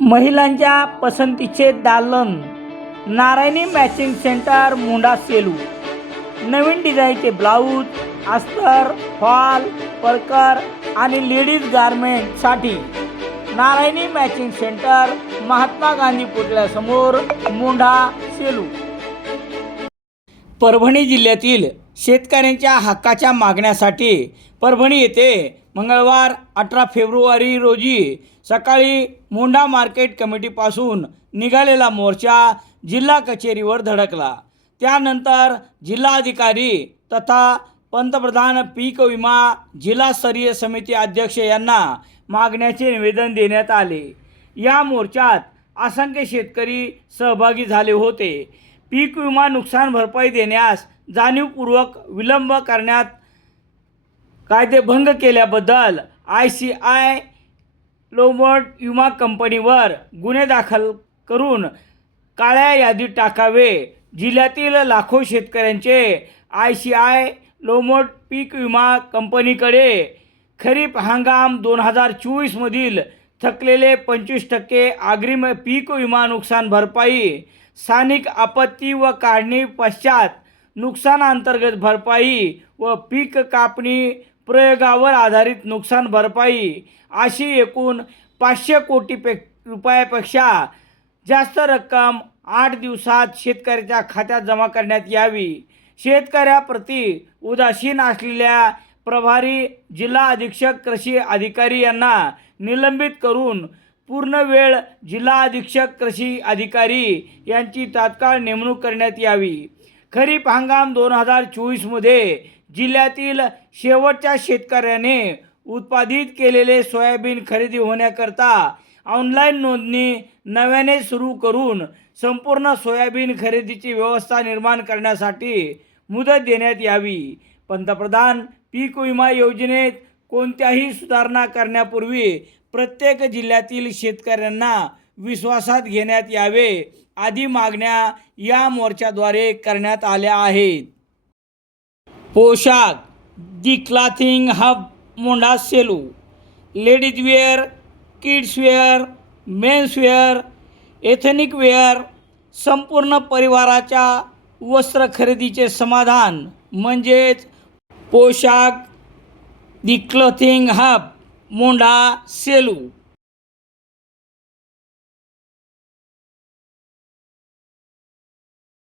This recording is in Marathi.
महिलांच्या पसंतीचे दालन नारायणी मॅचिंग सेंटर मुंडा सेलू. नवीन डिझाईनचे ब्लाऊज अस्तर फॉल परकर आणि लेडीज गारमेंटसाठी नारायणी मॅचिंग सेंटर महात्मा गांधी पुतळ्यासमोर मुंढा सेलू. परभणी जिल्ह्यातील शेतकऱ्यांच्या हक्काच्या मागण्यासाठी परभणी येथे मंगळवार अठरा फेब्रुवारी रोजी सकाळी मोंढा मार्केट कमिटीपासून निघालेला मोर्चा जिल्हा कचेरीवर धडकला. त्यानंतर जिल्हाधिकारी तथा पंतप्रधान पीक विमा जिल्हास्तरीय समिती अध्यक्ष यांना मागण्याचे निवेदन देण्यात आले. या मोर्चात असंख्य शेतकरी सहभागी झाले होते. पीक विमा नुकसान भरपाई देण्यास जाणीवपूर्वक विलंब करण्यात कायदेभंग केल्याबद्दल आय सी आय लोमोट विमा कंपनीवर गुन्हे दाखल करून काळ्या यादीत टाकावे. जिल्ह्यातील लाखो शेतकऱ्यांचे आय सी आय लोमोट पीक विमा कंपनीकडे खरीप हंगाम दोन हजार चोवीसमधील थकलेले पंचवीस टक्के अग्रिम पीक विमा नुकसान भरपाई स्थानिक आपत्ती व काढणी पश्चात नुकसानांतर्गत भरपाई व पीक कापणी प्रयोगावर आधारित नुकसान भरपाई अशी एकूण पाचशे कोटी पे रुपयापेक्षा जास्त रक्कम आठ दिवसात शेतकऱ्याच्या खात्यात जमा करण्यात यावी. शेतकऱ्याप्रती उदासीन असलेल्या प्रभारी जिल्हा अधीक्षक कृषी अधिकारी यांना निलंबित करून पूर्ण वेळ जिल्हा अधीक्षक कृषी अधिकारी यांची तात्काळ नेमणूक करण्यात यावी. खरीप हंगाम दोन हजार चोवीसमध्ये जिल्ह्यातील शेवटच्या शेतकऱ्याने उत्पादित केलेले सोयाबीन खरेदी होण्याकरता ऑनलाईन नोंदणी नव्याने सुरू करून संपूर्ण सोयाबीन खरेदीची व्यवस्था निर्माण करण्यासाठी मुदत देण्यात यावी. पंतप्रधान पीक विमा योजनेत कोणत्याही सुधारणा करण्यापूर्वी प्रत्येक जिल्ह्यातील शेतकऱ्यांना विश्वासात घेण्यात यावे आदी मागण्या या मोर्चाद्वारे करण्यात आल्या आहेत. पोशाख the clothing hub Mondha Selu ladies wear kids wear men's wear ethnic wear संपूर्ण परिवाराच्या वस्त्र खरेदीचे समाधान म्हणजेच पोशाख दी क्लथिंग हब. मोंढा सेलू